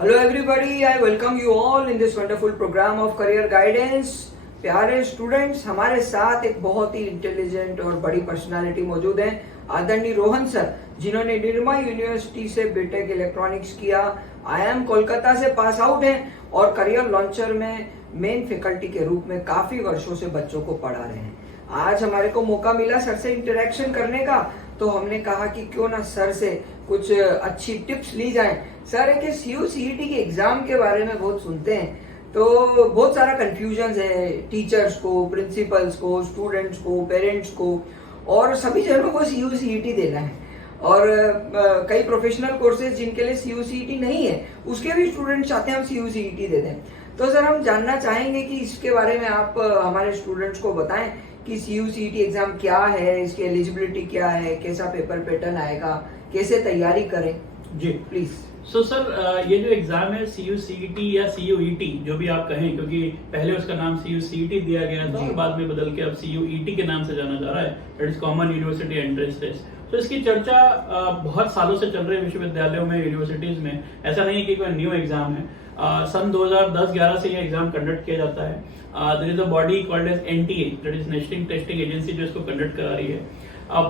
Hello everybody, I welcome you all in this wonderful program of career guidance. प्यारे students, हमारे साथ एक बहुत ही इंटेलिजेंट और बड़ी पर्सनालिटी मौजूद है, आदरणीय रोहन सर, जिन्होंने निर्मा यूनिवर्सिटी से बीटेक इलेक्ट्रॉनिक्स किया, IIM कोलकाता से पास आउट हैं और करियर लॉन्चर में मेन फैकल्टी के रूप में काफी वर्षों से बच्चों को पढ़ा रहे हैं। आज हमारे को मौका मिला सर से इंटरेक्शन करने का, तो हमने कहा कि क्यों ना सर से कुछ अच्छी टिप्स ली जाएं। सर एक CU/CET के एग्जाम के बारे में बहुत सुनते हैं, तो बहुत सारा कंफ्यूजन है टीचर्स को, प्रिंसिपल्स को, स्टूडेंट्स को, पेरेंट्स को, और सभी जनों को CU/CET देना है। और कई प्रोफेशनल कोर्सेज जिनके लिए CU/CET नहीं है, उसके भी स्टूडेंट चाहते हैं हम CU/CET दे दें। तो सर हम जानना चाहेंगे कि इसके बारे में आप हमारे स्टूडेंट्स को बताएं कि CU/CET एग्जाम क्या है, इसकी एलिजिबिलिटी क्या है, कैसा पेपर पैटर्न आएगा, कैसे तैयारी करें। जी प्लीज। सो सर, ये जो एग्जाम है CU/CET या CUET जो भी आप कहें, क्योंकि पहले उसका नाम CU/CET दिया गया था और बाद में बदल के अब CUET के नाम से जाना जा रहा है, that is common university entrance test. तो इसकी चर्चा बहुत सालों से चल रही है विश्वविद्यालयों में, यूनिवर्सिटीज में। ऐसा नहीं है कि कोई न्यू एग्जाम है। सन 2010-11 से ये एग्जाम कंडक्ट किया जाता है। There is a body called as NTA, that is national testing agency, जो इसको कंडक्ट करा रही है।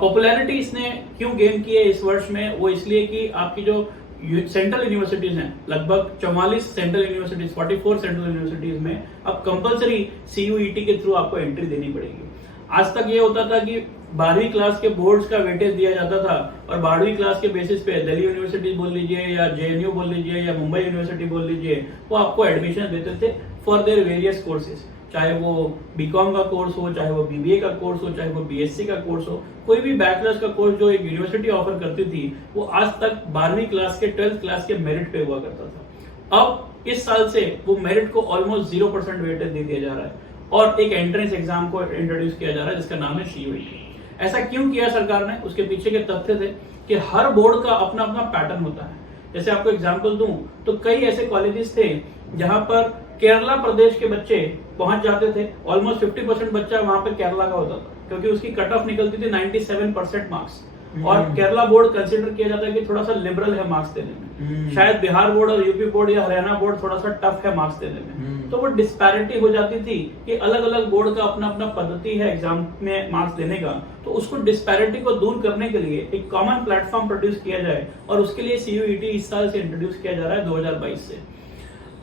पॉपुलैरिटी इसने क्यों गेन की है इस वर्ष में, वो इसलिए कि आपकी जो सेंट्रल यूनिवर्सिटीज हैं, लगभग 44 सेंट्रल यूनिवर्सिटीज, 44 सेंट्रल यूनिवर्सिटीज में अब कंपलसरी CUET के थ्रू आपको एंट्री देनी पड़ेगी। आज तक ये होता था कि 12वीं क्लास के बोर्ड्स का वेटेज दिया जाता था और 12वीं क्लास के बेसिस पे दिल्ली यूनिवर्सिटी बोल लीजिए या JNU बोल लीजिए या मुंबई यूनिवर्सिटी बोल लीजिए, वो आपको एडमिशन देते थे फॉर देयर वेरियस कोर्सेज, चाहे वो BCom का कोर्स हो, चाहे वो BBA का कोर्स हो, चाहे वो BSc का कोर्स हो, कोई भी बैचलर्स का कोर्स जो एक यूनिवर्सिटी ऑफर करती थी, वो आज तक 12वीं क्लास के 12th क्लास के मेरिट पे हुआ करता था। अब इस साल से वो मेरिट को ऑलमोस्ट 0% वेटेज दे दिया जा रहा है और एक एंट्रेंस एग्जाम को इंट्रोड्यूस किया जा रहा है जिसका नाम है CUET। ऐसा क्यों किया सरकार ने, उसके पीछे के तथ्य थे कि हर बोर्ड का अपना अपना पैटर्न होता है। जैसे आपको एग्जांपल दूं तो कई ऐसे कॉलेजेस थे जहां पर केरला प्रदेश के बच्चे पहुंच जाते थे, ऑलमोस्ट 50% बच्चा वहां पे केरला का होता था, क्योंकि उसकी कट ऑफ निकलती थी 97% मार्क्स। और केरला बोर्ड कंसिडर किया जाता है कि थोड़ा सा लिबरल है मार्क्स देने में। शायद बिहार बोर्ड और यूपी बोर्ड या हरियाणा बोर्ड थोड़ा सा टफ है मार्क्स देने में। तो वो डिस्पैरिटी हो जाती थी कि अलग अलग बोर्ड का अपना अपना पद्धति है एग्जाम में मार्क्स देने का। तो उसको डिस्पैरिटी को दूर करने के लिए एक कॉमन प्लेटफॉर्म प्रोड्यूस किया जाए, और उसके लिए CUET इस साल से इंट्रोड्यूस किया जा रहा है 2022 से।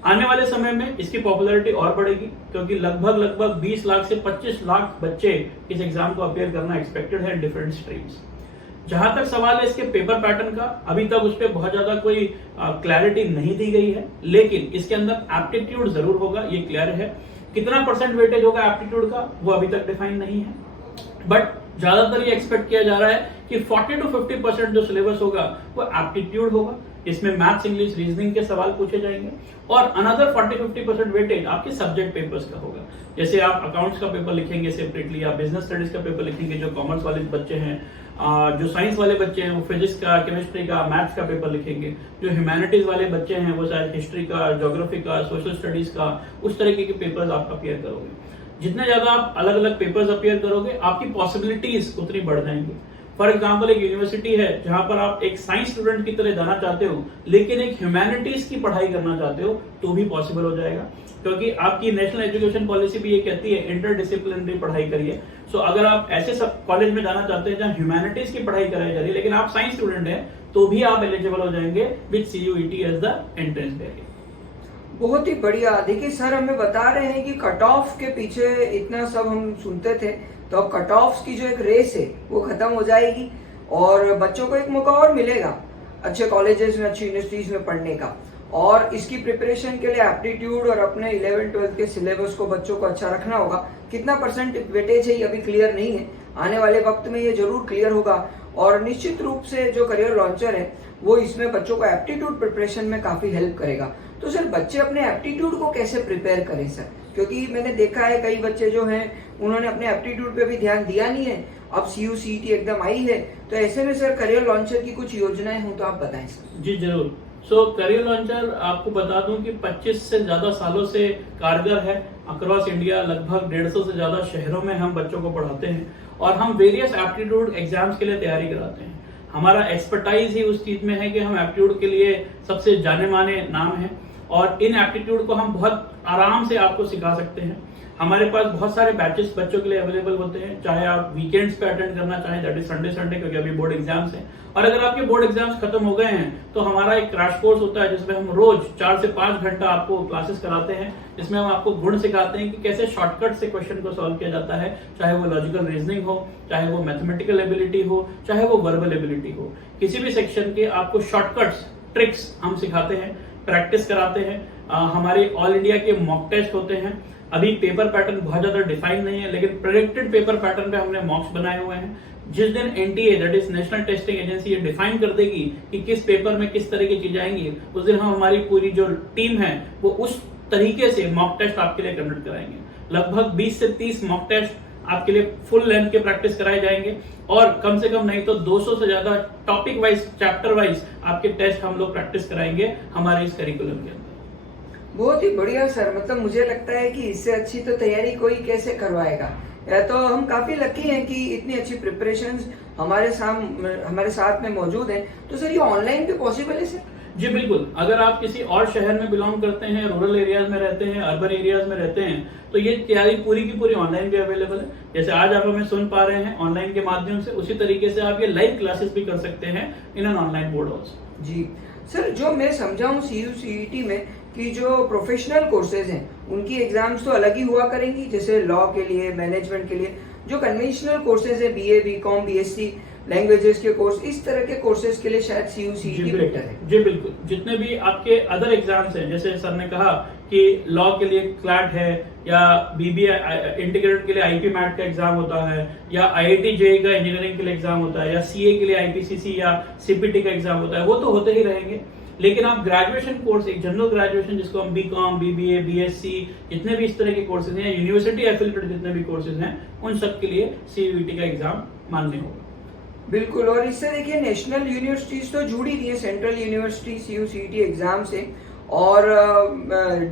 आने वाले समय में इसकी पॉपुलैरिटी और बढ़ेगी, क्योंकि लगभग 20 लाख से 25 लाख बच्चे इस एग्जाम को अपियर करना एक्सपेक्टेड है डिफरेंट स्ट्रीम्स। जहां तक सवाल है इसके पेपर पैटर्न का, अभी तक उस पर बहुत ज्यादा कोई क्लैरिटी नहीं दी गई है, लेकिन इसके अंदर एप्टीट्यूड जरूर होगा, ये क्लियर है। कितना परसेंट वेटेज होगा एप्टीट्यूड का, वो अभी तक डिफाइन नहीं है, बट ज्यादातर ये एक्सपेक्ट किया जा रहा है कि 40 to 50% जो सिलेबस होगा वो एप्टीट्यूड होगा। इसमें मैथ्स, इंग्लिश, रीजनिंग के सवाल पूछे जाएंगे, और अनदर 40-50% वेटेज आपके सब्जेक्ट पेपर्स का होगा। जैसे आप अकाउंट्स का पेपर लिखेंगे सेपरेटली, या बिजनेस स्टडीज का पेपर लिखेंगे जो कॉमर्स वाले बच्चे हैं, जो साइंस वाले बच्चे हैं वो फिजिक्स का, केमिस्ट्री का, मैथ्स का पेपर लिखेंगे, जो ह्यूमैनिटीज वाले बच्चे हैं वो शायद हिस्ट्री का, ज्योग्राफी का, सोशल स्टडीज का, उस तरीके के पेपर्स आप अपियर करोगे। जितने ज्यादा आप अलग अलग पेपर्स अपियर करोगे, आपकी पॉसिबिलिटीज उतनी बढ़ जाएंगी। फॉर एग्जाम्पल, एक यूनिवर्सिटी है जहां पर आप एक साइंस स्टूडेंट की तरह जाना चाहते हो, लेकिन एक ह्यूमैनिटीज की पढ़ाई करना चाहते हो, तो भी पॉसिबल हो जाएगा, क्योंकि आपकी नेशनल एजुकेशन पॉलिसी भी ये कहती है इंटरडिसिप्लिनरी पढ़ाई करिए। सो अगर आप ऐसे सब कॉलेज में जाना चाहते हैं जहां ह्यूमैनिटीज की पढ़ाई कराई जा रही है, लेकिन आप साइंस स्टूडेंट हैं, तो भी आप एलिजिबल हो जाएंगे with CUET as the entrance barrier. बहुत ही बढ़िया। देखिए सर, हमें बता रहे हैं कि कट ऑफ के पीछे इतना सब हम सुनते थे, तो अब कट ऑफ की जो एक रेस है वो खत्म हो जाएगी और बच्चों को एक मौका और मिलेगा अच्छे कॉलेजेस में, अच्छी यूनिवर्सिटीज में पढ़ने का। और इसकी प्रिपरेशन के लिए एप्टीट्यूड और अपने 11th-12th के सिलेबस को बच्चों को अच्छा रखना होगा। कितना परसेंट वेटेज है ये अभी क्लियर नहीं है, आने वाले वक्त में ये जरूर क्लियर होगा। और निश्चित रूप से जो करियर लॉन्चर है वो इसमें बच्चों को एप्टीट्यूड प्रिपरेशन में काफी हेल्प करेगा। तो सर बच्चे अपने एप्टीट्यूड को कैसे प्रिपेयर करें सर, क्योंकि मैंने देखा है कई बच्चे जो हैं उन्होंने अपने एप्टीट्यूड पे भी ध्यान दिया नहीं है, अब CU/CET एकदम आई है, तो ऐसे में सर करियर लॉन्चर की कुछ योजनाएं हो तो आप बताएं सर। जी जरूर। सो करियर लॉन्चर आपको बता दूं कि 25 से ज्यादा सालों से कारगर है अक्रॉस इंडिया। लगभग 150 से ज्यादा शहरों में हम बच्चों को पढ़ाते हैं और हम वेरियस एप्टीट्यूड एग्जाम्स के लिए तैयारी कराते हैं। हमारा एक्सपर्टाइज ही उस चीज में है कि हम एप्टीट्यूड के लिए सबसे जाने माने नाम है, और इन एप्टीट्यूड को हम बहुत आराम से आपको सिखा सकते हैं। हमारे पास बहुत सारे बैचेस बच्चों के लिए अवेलेबल होते हैं, चाहे आप वीकेंड्स पे अटेंड करना चाहें, दैट इज संडे, क्योंकि अभी बोर्ड एग्जाम्स हैं। और अगर आपके बोर्ड एग्जाम्स खत्म हो गए हैं तो हमारा एक क्रैश कोर्स होता है जिसमें हम रोज 4 से 5 घंटा आपको क्लासेस कराते हैं, जिसमें हम आपको गुण सिखाते हैं कि कैसे शॉर्टकट से क्वेश्चन को सॉल्व किया जाता है, चाहे वो लॉजिकल रीजनिंग हो, चाहे वो मैथमेटिकल एबिलिटी हो, चाहे वो वर्बल एबिलिटी हो। किसी भी सेक्शन के आपको शॉर्टकट्स, ट्रिक्स हम सिखाते हैं, प्रैक्टिस कराते हैं। हमारे ऑल इंडिया के मॉक टेस्ट होते हैं। अभी पेपर पैटर्न बहुत ज्यादा डिफाइन नहीं है, लेकिन प्रेडिक्टेड पेपर पैटर्न पे हमने मॉक्स बनाए हुए हैं। जिस दिन NTA that is national testing agency ये डिफाइन कर देगी कि किस पेपर में किस तरह की चीजें आएंगी, उस दिन हम हमारी पूरी जो टीम है वो उस तरीके से मॉक टेस्ट आपके लिए कंडक्ट कराएंगे। लगभग 20 से 30 मॉक टेस्ट आपके लिए फुल लेंथ के प्रैक्टिस कराए जाएंगे, और कम से कम नहीं तो 200 से ज्यादा टॉपिक वाइज, चैप्टर वाइज आपके टेस्ट हम लोग प्रैक्टिस कराएंगे हमारे इस करिकुलम के अंदर। बहुत ही बढ़िया सर, मतलब मुझे लगता है कि इससे अच्छी तो तैयारी कोई कैसे करवाएगा। या तो हम काफी लकी हैं कि इतनी अच्छी प्रिपरेशंस हमारे साथ में मौजूद हैं। तो सर ये ऑनलाइन भी पॉसिबल है सर? जी बिल्कुल, अगर आप किसी और शहर में बिलोंग करते हैं, रूरल एरियाज में रहते हैं, अर्बन एरियाज में रहते हैं, तो ये तैयारी पूरी की पूरी ऑनलाइन भी अवेलेबल है। जैसे आज आप हमें सुन पा रहे हैं ऑनलाइन के माध्यम से, उसी तरीके से आप ये लाइव क्लासेस भी कर सकते हैं in an online board also. जी सर, जो मैं समझा हूँ CUCET में कि जो प्रोफेशनल कोर्सेज हैं उनकी एग्जाम्स तो अलग ही हुआ करेंगी, जैसे लॉ के लिए, मैनेजमेंट के लिए। जो कन्वेंशनल कोर्सेज है, BA, BCom, BSc, लैंग्वेजेस के कोर्स, इस तरह के कोर्सेज के लिए शायद CUCET बेटर है। जी बिल्कुल, जितने भी आपके अदर एग्जाम्स हैं, जैसे सर ने कहा कि लॉ के लिए क्लैट है, या BBA इंटीग्रेटेड के लिए IP मैट का एग्जाम होता है, या IIT JEE का इंजीनियरिंग के लिए एग्जाम होता है, या CA के लिए IPCC या CPT का एग्जाम होता है, वो तो होते ही रहेंगे। लेकिन आप ग्रेजुएशन कोर्स, एक जनरल ग्रेजुएशन जिसको हम BCom, BBA, BSc, जितने भी इस तरह के कोर्सेज हैं, यूनिवर्सिटी एफिलिएटेड जितने भी कोर्सेज हैं, उन सब के लिए CUET का एग्जाम मान्य होगा। बिल्कुल, और इससे देखिए नेशनल यूनिवर्सिटीज तो जुड़ी रही है सेंट्रल यूनिवर्सिटी CUCET एग्जाम से, और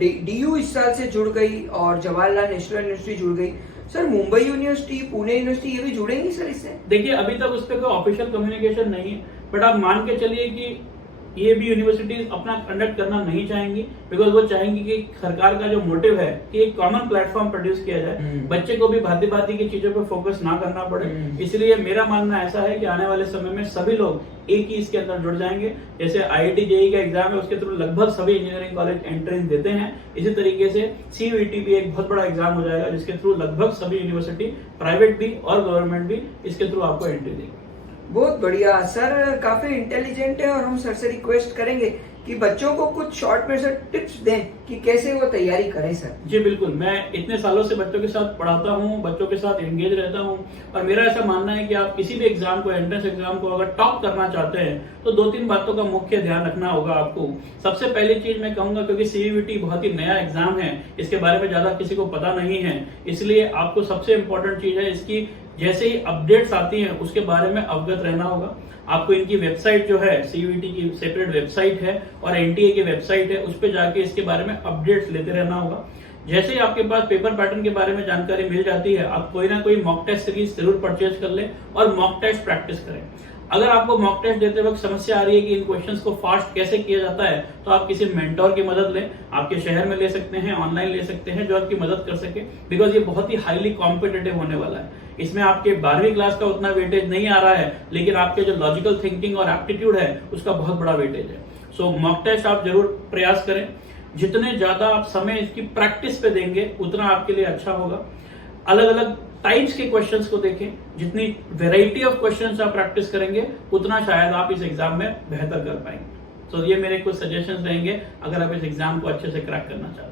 DU इस साल से जुड़ गई, और जवाहरलाल नेशनल यूनिवर्सिटी जुड़ गई। Sir Mumbai university, Pune university ये भी जुड़ेंगी सर इससे? देखिए अभी तक उस पर कोई ऑफिशियल कम्युनिकेशन नहीं है, बट आप मान के चलिए कि ये भी यूनिवर्सिटीज अपना कंडक्ट करना नहीं चाहेंगी, बिकॉज वो चाहेंगी कि सरकार का जो मोटिव है कि एक कॉमन प्लेटफॉर्म प्रोड्यूस किया जाए, बच्चे को भी भांति भांति की चीजों पर फोकस ना करना पड़े। इसलिए मेरा मानना ऐसा है कि आने वाले समय में सभी लोग एक ही इसके अंदर जुड़ जाएंगे। जैसे IIT JEE का एग्जाम है, उसके थ्रू लगभग सभी इंजीनियरिंग कॉलेज एंट्रेंस देते हैं, इसी तरीके से CUET भी एक बहुत बड़ा एग्जाम हो जाएगा जिसके थ्रू लगभग सभी यूनिवर्सिटी, प्राइवेट भी और गवर्नमेंट भी, इसके थ्रू आपको एंट्री देगी। बहुत बढ़िया सर, काफी इंटेलिजेंट है, और हम सर से रिक्वेस्ट करेंगे कि बच्चों को कुछ शॉर्ट में सर टिप्स दें कि कैसे वो तैयारी करें सर। जी बिल्कुल, मैं इतने सालों से बच्चों के साथ पढ़ाता हूँ, बच्चों के साथ एंगेज रहता हूँ, और मेरा ऐसा मानना है कि आप किसी भी एग्जाम को, एंट्रेंस एग्जाम को अगर टॉप करना चाहते हैं तो 2-3 बातों का मुख्य ध्यान रखना होगा आपको। सबसे पहली चीज मैं कहूंगा, क्योंकि CUET बहुत ही नया एग्जाम है, इसके बारे में ज्यादा किसी को पता नहीं है, इसलिए आपको सबसे इंपॉर्टेंट चीज है इसकी जैसे ही अपडेट्स आती हैं उसके बारे में अवगत रहना होगा। आपको इनकी वेबसाइट जो है, CUET की सेपरेट वेबसाइट है और NTA की वेबसाइट है, उस पर जाके इसके बारे में अपडेट्स लेते रहना होगा। जैसे ही आपके पास पेपर पैटर्न के बारे में जानकारी मिल जाती है, आप कोई ना कोई मॉक टेस्ट सीरीज जरूर परचेज कर लें और मॉक टेस्ट प्रैक्टिस करें। अगर आपको मॉक टेस्ट देते वक्त समस्या आ रही है कि इन क्वेश्चंस को फास्ट कैसे किया जाता है, तो आप किसी मेंटोर की मदद लें। आपके शहर में ले सकते हैं, ऑनलाइन ले सकते हैं, जो आपकी मदद कर सके, बिकॉज ये बहुत ही हाईली कॉम्पिटिटिव होने वाला है। इसमें आपके 12वीं क्लास का उतना वेटेज नहीं आ रहा है, लेकिन आपके जो लॉजिकल थिंकिंग और एप्टीट्यूड है उसका बहुत बड़ा वेटेज है। सो मॉक टेस्ट आप जरूर प्रयास करें। जितने ज्यादा आप समय इसकी प्रैक्टिस पे देंगे उतना आपके लिए अच्छा होगा। अलग अलग टाइप्स के क्वेश्चंस को देखें, जितनी वेराइटी ऑफ क्वेश्चंस आप प्रैक्टिस करेंगे उतना शायद आप इस एग्जाम में बेहतर कर पाएंगे। तो ये मेरे कुछ सजेशंस रहेंगे अगर आप इस एग्जाम को अच्छे से क्रैक करना चाहते हैं।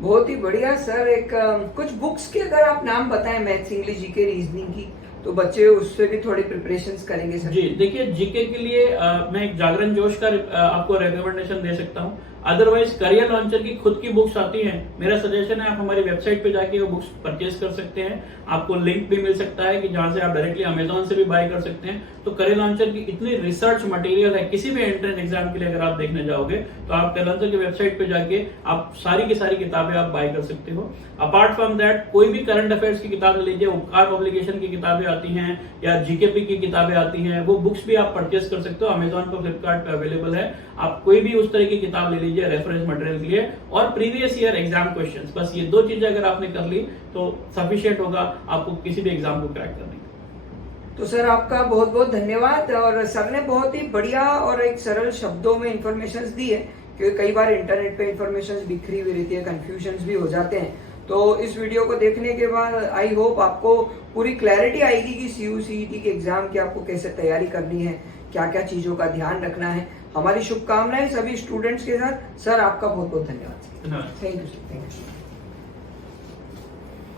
बहुत ही बढ़िया सर, एक कुछ बुक्स के अगर आप नाम बताएं, मैथ्स, इंग्लिश, जीके, रीजनिंग की, तो बच्चे उससे भी थोड़ी प्रिपरेशंस करेंगे सर। जी देखिए, जीके के लिए मैं एक जागरण जोश का आपको रिकमेंडेशन दे सकता हूँ। अदरवाइज करियर लॉन्चर की खुद की बुक्स आती हैं, मेरा सजेशन है आप हमारी वेबसाइट पे जाके वो बुक्स परचेज कर सकते हैं। आपको लिंक भी मिल सकता है कि जहां से आप डायरेक्टली अमेजोन से भी बाय कर सकते हैं। तो करियर लॉन्चर की इतनी रिसर्च मटेरियल है, किसी भी एंट्रेंस एग्जाम के लिए अगर आप देखने जाओगे तो आप करियर लॉन्चर की वेबसाइट पे जाके आप सारी की सारी किताबें आप बाय कर सकते हो। अपार्ट फ्रॉम दैट कोई भी करंट अफेयर्स की किताब ले लीजिए, उपकार पब्लिकेशन की किताबें आती हैं या जीकेपी की किताबें आती हैं, वो बुक्स भी आप परचेज कर सकते हो। अमेजोन पर, फ्लिपकार्ट पे अवेलेबल है। आप कोई भी उस तरह की किताब ले लीजिए रेफरेंस मटेरियल के लिए, और प्रीवियस ईयर एग्जाम क्वेश्चंस, बस ये दो चीजें अगर आपने कर ली तो सफिशिएंट होगा आपको किसी भी एग्जाम को क्रैक करने का। तो सर आपका बहुत बहुत धन्यवाद। और सर ने बहुत ही बढ़िया और एक सरल शब्दों में इंफॉर्मेशन दी है, क्योंकि कई बार इंटरनेट पे इंफॉर्मेशन बिखरी हुई रहती है, कंफ्यूजन भी हो जाते हैं। तो इस वीडियो को देखने के बाद आई होप आपको पूरी क्लैरिटी आएगी कि CU/CET के एग्जाम की आपको कैसे तैयारी करनी है, क्या क्या चीजों का ध्यान रखना है। हमारी शुभकामनाएं सभी स्टूडेंट्स के साथ। सर आपका बहुत बहुत धन्यवाद। धन्यवाद। Thank you sir, thank you.